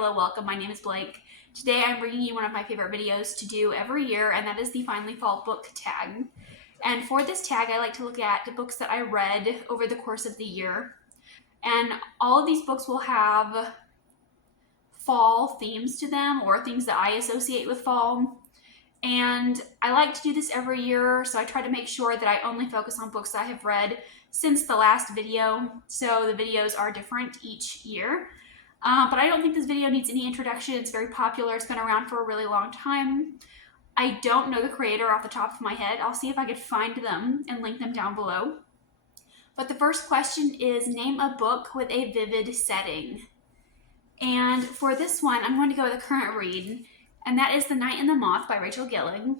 hello, welcome. My name is Blake. Today I'm bringing you one of my favorite videos to do every year, and that is the Finally Fall book tag. And for this tag, I like to look at the books that I read over the course of the year. And all of these books will have fall themes to them, or things that I associate with fall. And I like to do this every year, so I try to make sure that I only focus on books that I have read since the last video. So the videos are different each year. But I don't think this video needs any introduction. It's very popular. It's been around for a really long time. I don't know the creator off the top of my head. I'll see if I could find them and link them down below. But the first question is, name a book with a vivid setting. And for this one, I'm going to go with a current read, and that is The Night and the Moth by Rachel Gilling.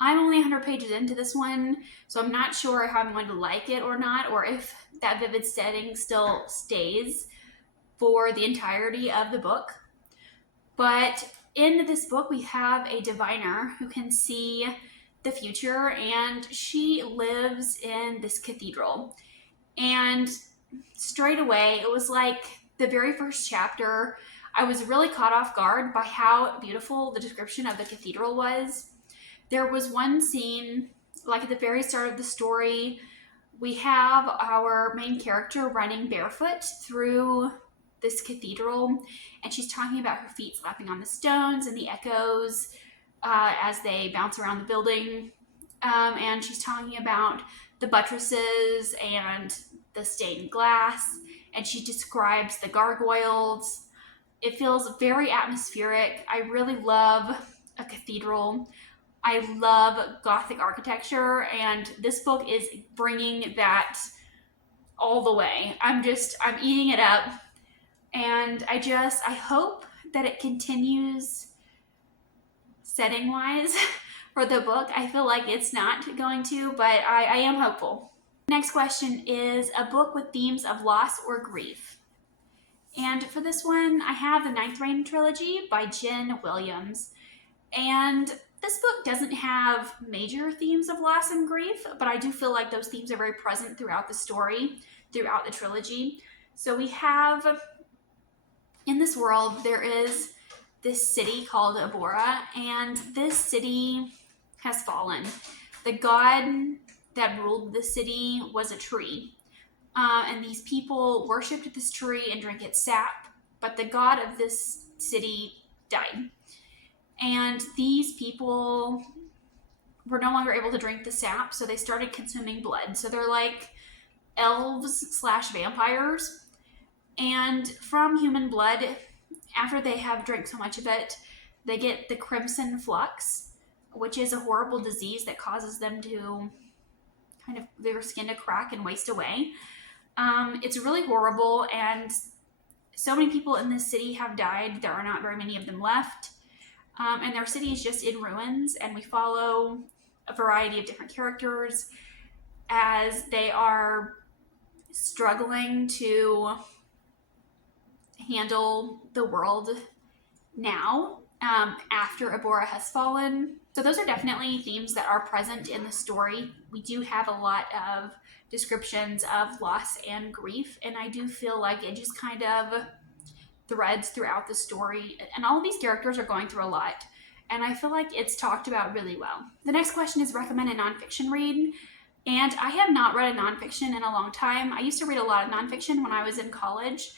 I'm only 100 pages into this one, so I'm not sure if I'm going to like it or not, or if that vivid setting still stays for the entirety of the book. But in this book, we have a diviner who can see the future, and she lives in this cathedral. And straight away, it was like the very first chapter, I was really caught off guard by how beautiful the description of the cathedral was. There was one scene, like at the very start of the story, we have our main character running barefoot through this cathedral, and she's talking about her feet slapping on the stones and the echoes as they bounce around the building. And she's talking about the buttresses and the stained glass, and she describes the gargoyles. It feels very atmospheric. I really love a cathedral. I love Gothic architecture, and this book is bringing that all the way. I'm eating it up. And I hope that it continues setting-wise for the book. I feel like it's not going to, but I am hopeful. Next question is a book with themes of loss or grief. And for this one, I have the Ninth Reign Trilogy by Jen Williams. And this book doesn't have major themes of loss and grief, but I do feel like those themes are very present throughout the story, throughout the trilogy. So we have, in this world, there is this city called Abora, and this city has fallen. The god that ruled the city was a tree, and these people worshipped this tree and drank its sap, but the god of this city died. And these people were no longer able to drink the sap, so they started consuming blood. So they're like elves/vampires. And from human blood, after they have drank so much of it, they get the crimson flux, which is a horrible disease that causes them to kind of, their skin to crack and waste away. It's really horrible, and so many people in this city have died. There are not very many of them left. And their city is just in ruins, and we follow a variety of different characters as they are struggling to handle the world now, after Abora has fallen. So those are definitely themes that are present in the story. We do have a lot of descriptions of loss and grief, and I do feel like it just kind of threads throughout the story, and all of these characters are going through a lot, and I feel like it's talked about really well. The next question is recommend a nonfiction read, and I have not read a nonfiction in a long time. I used to read a lot of nonfiction when I was in college,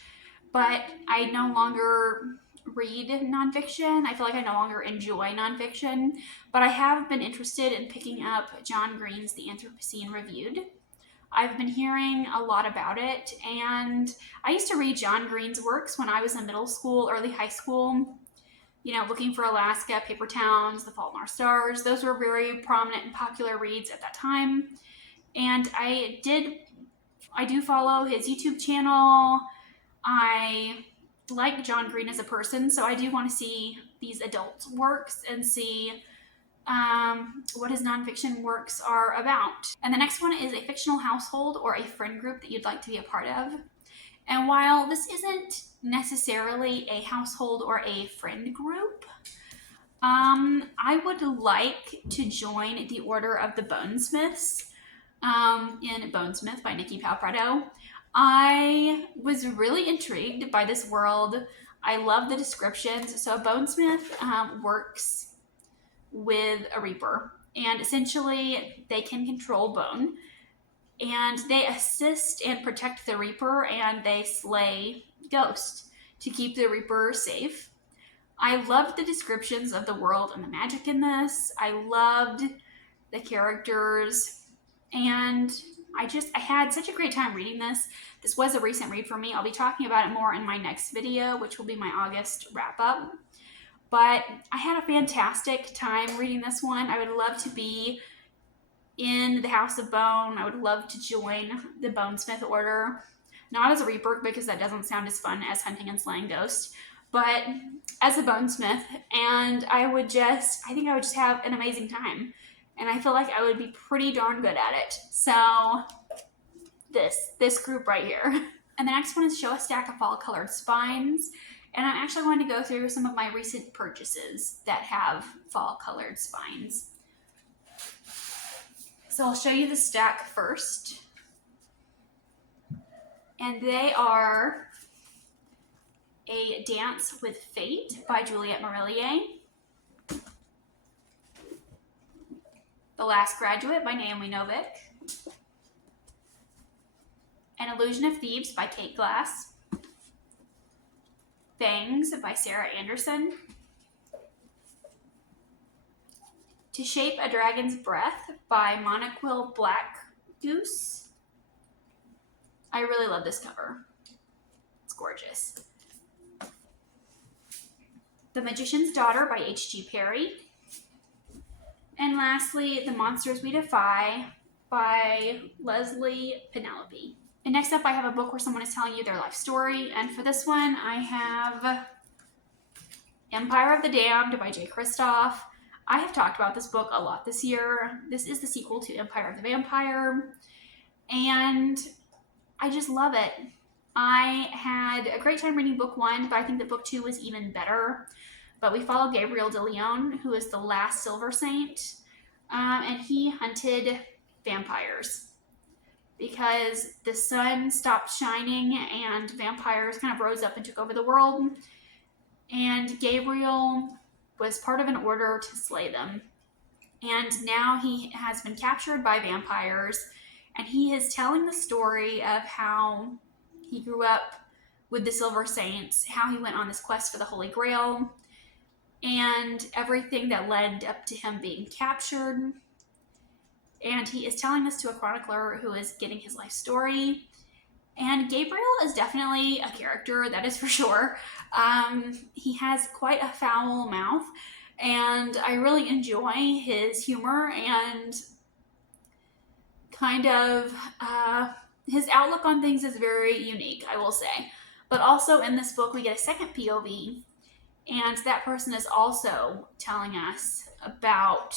but I no longer read nonfiction. I feel like I no longer enjoy nonfiction, but I have been interested in picking up John Green's The Anthropocene Reviewed. I've been hearing a lot about it, and I used to read John Green's works when I was in middle school, early high school. You know, Looking for Alaska, Paper Towns, The Fault in Our Stars. Those were very prominent and popular reads at that time. And I do follow his YouTube channel. I like John Green as a person, so I do want to see these adult works and see what his nonfiction works are about. And the next one is a fictional household or a friend group that you'd like to be a part of. And while this isn't necessarily a household or a friend group, I would like to join the Order of the Bonesmiths in Bonesmith by Nikki Palpretto. I was really intrigued by this world. I love the descriptions. So a bonesmith works with a reaper, and essentially they can control bone, and they assist and protect the reaper, and they slay ghosts to keep the reaper safe. I loved the descriptions of the world and the magic in this. I loved the characters, and I had such a great time reading this. This was a recent read for me. I'll be talking about it more in my next video, which will be my August wrap up. But I had a fantastic time reading this one. I would love to be in the House of Bone. I would love to join the Bonesmith Order. Not as a Reaper, because that doesn't sound as fun as hunting and slaying ghosts, but as a Bonesmith. And I think I would just have an amazing time. And I feel like I would be pretty darn good at it. So this group right here. And the next one is Show a Stack of Fall Colored Spines. And I'm actually going to go through some of my recent purchases that have fall colored spines. So I'll show you the stack first. And they are A Dance with Fate by Juliette Marillier, The Last Graduate by Naomi Novik, An Illusion of Thebes by Kate Glass, Fangs by Sarah Anderson, To Shape a Dragon's Breath by Monoquill Black Goose. I really love this cover. It's gorgeous. The Magician's Daughter by H.G. Perry. And lastly, The Monsters We Defy by Leslie Penelope. And next up, I have a book where someone is telling you their life story. And for this one, I have Empire of the Damned by J. Kristoff. I have talked about this book a lot this year. This is the sequel to Empire of the Vampire. And I just love it. I had a great time reading book 1, but I think that book 2 was even better. But we follow Gabriel de Leon, who is the last Silver Saint. And he hunted vampires because the sun stopped shining and vampires kind of rose up and took over the world. And Gabriel was part of an order to slay them. And now he has been captured by vampires, and he is telling the story of how he grew up with the Silver Saints, how he went on this quest for the Holy Grail, and everything that led up to him being captured. And he is telling this to a chronicler who is getting his life story. And Gabriel is definitely a character, that is for sure. He has quite a foul mouth, and I really enjoy his humor and kind of his outlook on things is very unique, I will say. But also in this book, we get a second POV, and that person is also telling us about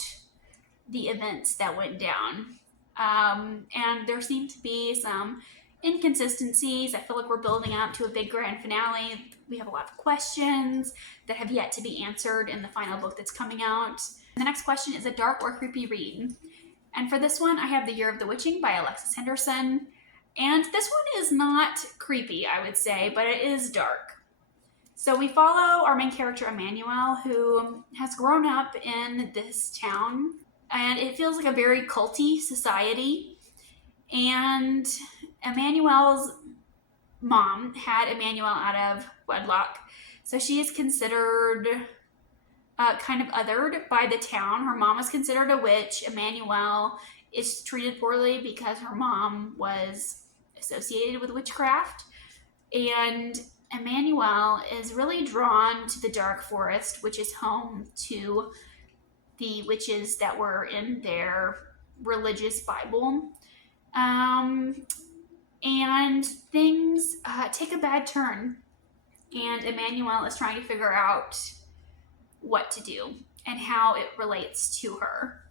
the events that went down. And there seem to be some inconsistencies. I feel like we're building up to a big grand finale. We have a lot of questions that have yet to be answered in the final book that's coming out. And the next question is a dark or creepy read. And for this one, I have The Year of the Witching by Alexis Henderson. And this one is not creepy, I would say, but it is dark. So we follow our main character, Emmanuel, who has grown up in this town. And it feels like a very culty society. And Emmanuel's mom had Emmanuel out of wedlock. So she is considered kind of othered by the town. Her mom is considered a witch. Emmanuel is treated poorly because her mom was associated with witchcraft. And Emmanuel is really drawn to the dark forest, which is home to the witches that were in their religious Bible. And things take a bad turn, and Emmanuel is trying to figure out what to do and how it relates to her.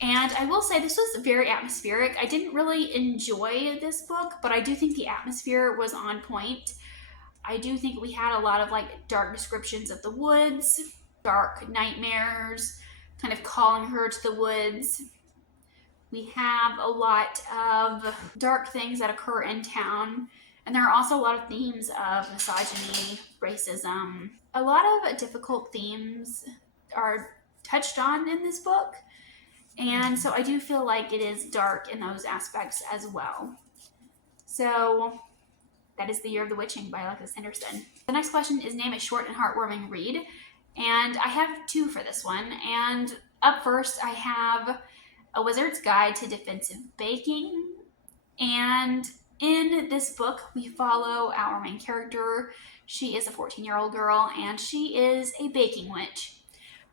And I will say this was very atmospheric. I didn't really enjoy this book, but I do think the atmosphere was on point. I do think we had a lot of like dark descriptions of the woods, dark nightmares, kind of calling her to the woods. We have a lot of dark things that occur in town. And there are also a lot of themes of misogyny, racism. A lot of difficult themes are touched on in this book. And so I do feel like it is dark in those aspects as well. So that is The Year of the Witching by Alexis Henderson. The next question is name a short and heartwarming read. And I have two for this one. And up first, I have A Wizard's Guide to Defensive Baking. And in this book, we follow our main character. She is a 14-year-old girl, and she is a baking witch.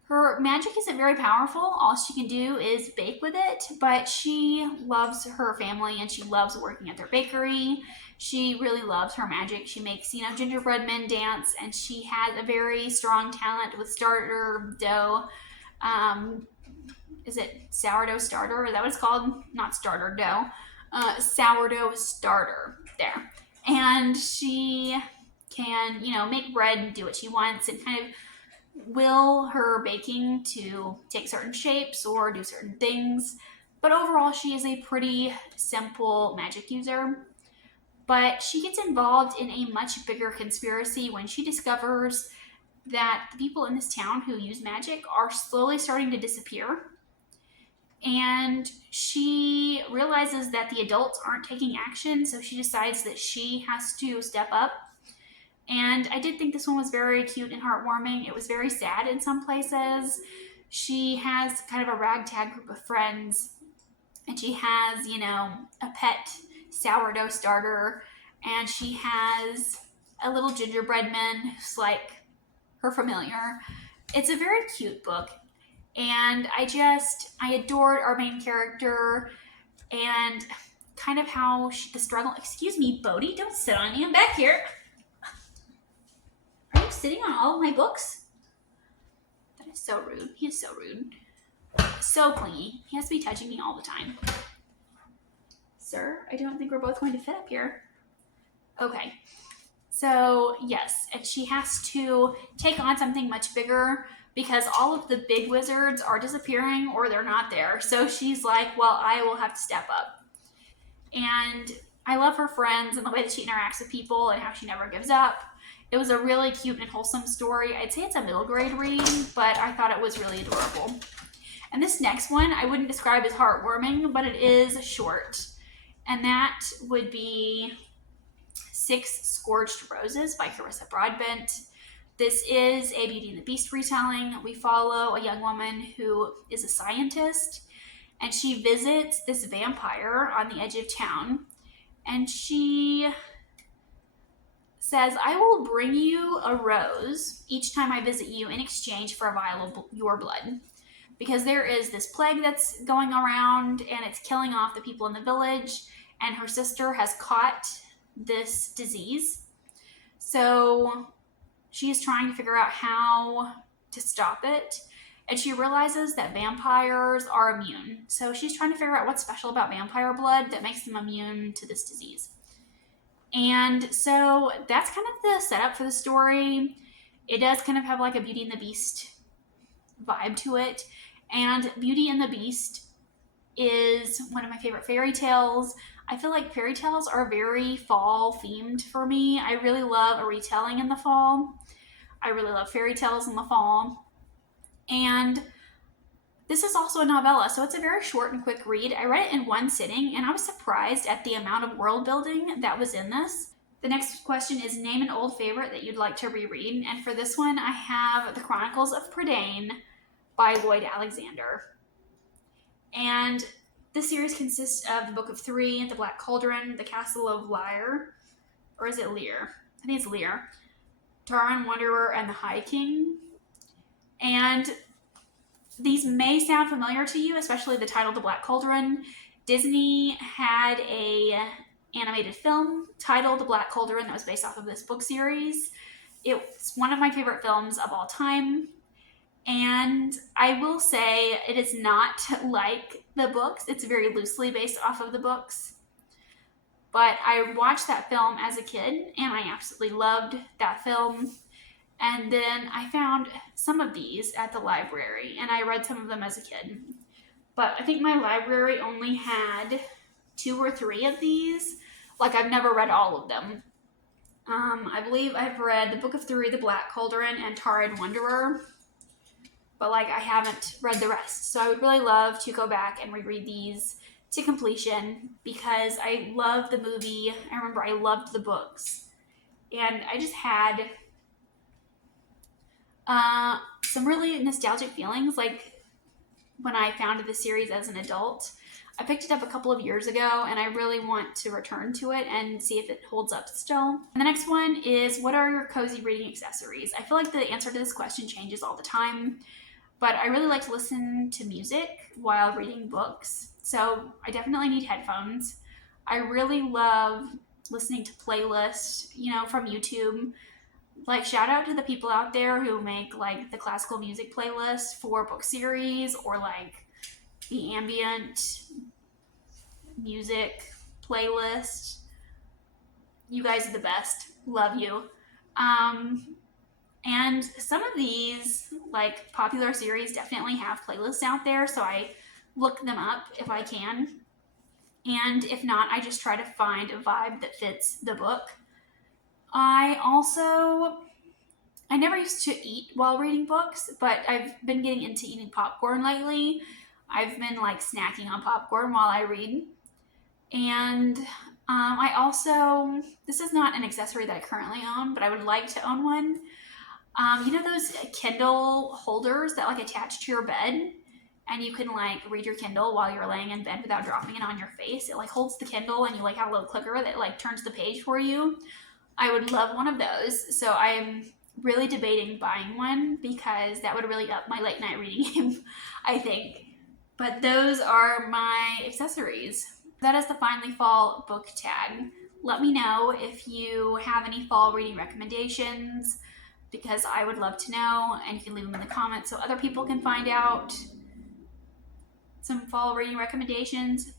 Her magic isn't very powerful. All she can do is bake with it, but she loves her family and she loves working at their bakery. She really loves her magic. She makes, gingerbread men dance, and she has a very strong talent with starter dough. Is it sourdough starter? Is that what it's called? Not starter dough. Sourdough starter there. And she can, make bread and do what she wants and kind of will her baking to take certain shapes or do certain things. But overall, she is a pretty simple magic user. But she gets involved in a much bigger conspiracy when she discovers that the people in this town who use magic are slowly starting to disappear. And she realizes that the adults aren't taking action, so she decides that she has to step up. And I did think this one was very cute and heartwarming. It was very sad in some places. She has kind of a ragtag group of friends, and she has, a pet sourdough starter, and she has a little gingerbread man who's like her familiar. It's a very cute book. And I adored our main character and kind of how the struggle. Excuse me, Bodhi, don't sit on me. I'm back here. Are you sitting on all of my books? That is so rude. He is so rude. So clingy. He has to be touching me all the time. Sir, I don't think we're both going to fit up here. Okay. So, yes. And she has to take on something much bigger because all of the big wizards are disappearing or they're not there. So she's like, well, I will have to step up. And I love her friends and the way that she interacts with people and how she never gives up. It was a really cute and wholesome story. I'd say it's a middle grade read, but I thought it was really adorable. And this next one, I wouldn't describe as heartwarming, but it is short. And that would be 6 Scorched Roses by Carissa Broadbent. This is a Beauty and the Beast retelling. We follow a young woman who is a scientist, and she visits this vampire on the edge of town. And she says, I will bring you a rose each time I visit you in exchange for a vial of your blood. Because there is this plague that's going around, and it's killing off the people in the village, and her sister has caught this disease. So she is trying to figure out how to stop it, and she realizes that vampires are immune. So she's trying to figure out what's special about vampire blood that makes them immune to this disease. And so that's kind of the setup for the story. It does kind of have like a Beauty and the Beast vibe to it. And Beauty and the Beast is one of my favorite fairy tales. I feel like fairy tales are very fall themed for me. I really love a retelling in the fall. I really love fairy tales in the fall. And this is also a novella, so it's a very short and quick read. I read it in one sitting, and I was surprised at the amount of world building that was in this. The next question is name an old favorite that you'd like to reread. And for this one, I have The Chronicles of Prydain by Lloyd Alexander. And this series consists of the Book of Three, The Black Cauldron, The Castle of Lyre, or is it Lear? I think it's Lear. Taran Wanderer, and The High King. And these may sound familiar to you, especially the title The Black Cauldron. Disney had a animated film titled The Black Cauldron that was based off of this book series. It's one of my favorite films of all time. And I will say it is not like the books. It's very loosely based off of the books. But I watched that film as a kid, and I absolutely loved that film. And then I found some of these at the library, and I read some of them as a kid. But I think my library only had 2 or 3 of these, Like, I've never read all of them. I believe I've read The Book of Three, The Black Cauldron, and Tarid Wanderer, but like I haven't read the rest. So I would really love to go back and reread these to completion because I love the movie. I remember I loved the books, and I just had some really nostalgic feelings. Like when I found the series as an adult, I picked it up a couple of years ago, and I really want to return to it and see if it holds up still. And the next one is, what are your cozy reading accessories? I feel like the answer to this question changes all the time, but I really like to listen to music while reading books, so I definitely need headphones. I really love listening to playlists, from YouTube. Like, shout out to the people out there who make like the classical music playlist for book series, or like the ambient music playlist. You guys are the best. Love you. And some of these like popular series definitely have playlists out there, so I look them up if I can. And if not, I just try to find a vibe that fits the book. I never used to eat while reading books, but I've been getting into eating popcorn lately. I've been like snacking on popcorn while I read. And I also, this is not an accessory that I currently own, but I would like to own one. Those Kindle holders that like attach to your bed, and you can like read your Kindle while you're laying in bed without dropping it on your face. It like holds the Kindle, and you like have a little clicker that like turns the page for you. I would love one of those. So I'm really debating buying one because that would really up my late night reading game, I think. But those are my accessories. That is the Finally Fall book tag. Let me know if you have any fall reading recommendations, because I would love to know, and you can leave them in the comments so other people can find out some fall reading recommendations.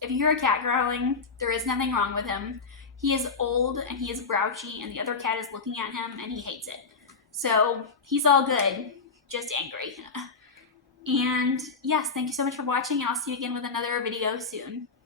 If you hear a cat growling, there is nothing wrong with him. He is old and he is grouchy, and the other cat is looking at him and he hates it. So he's all good, just angry. And yes, thank you so much for watching. I'll see you again with another video soon.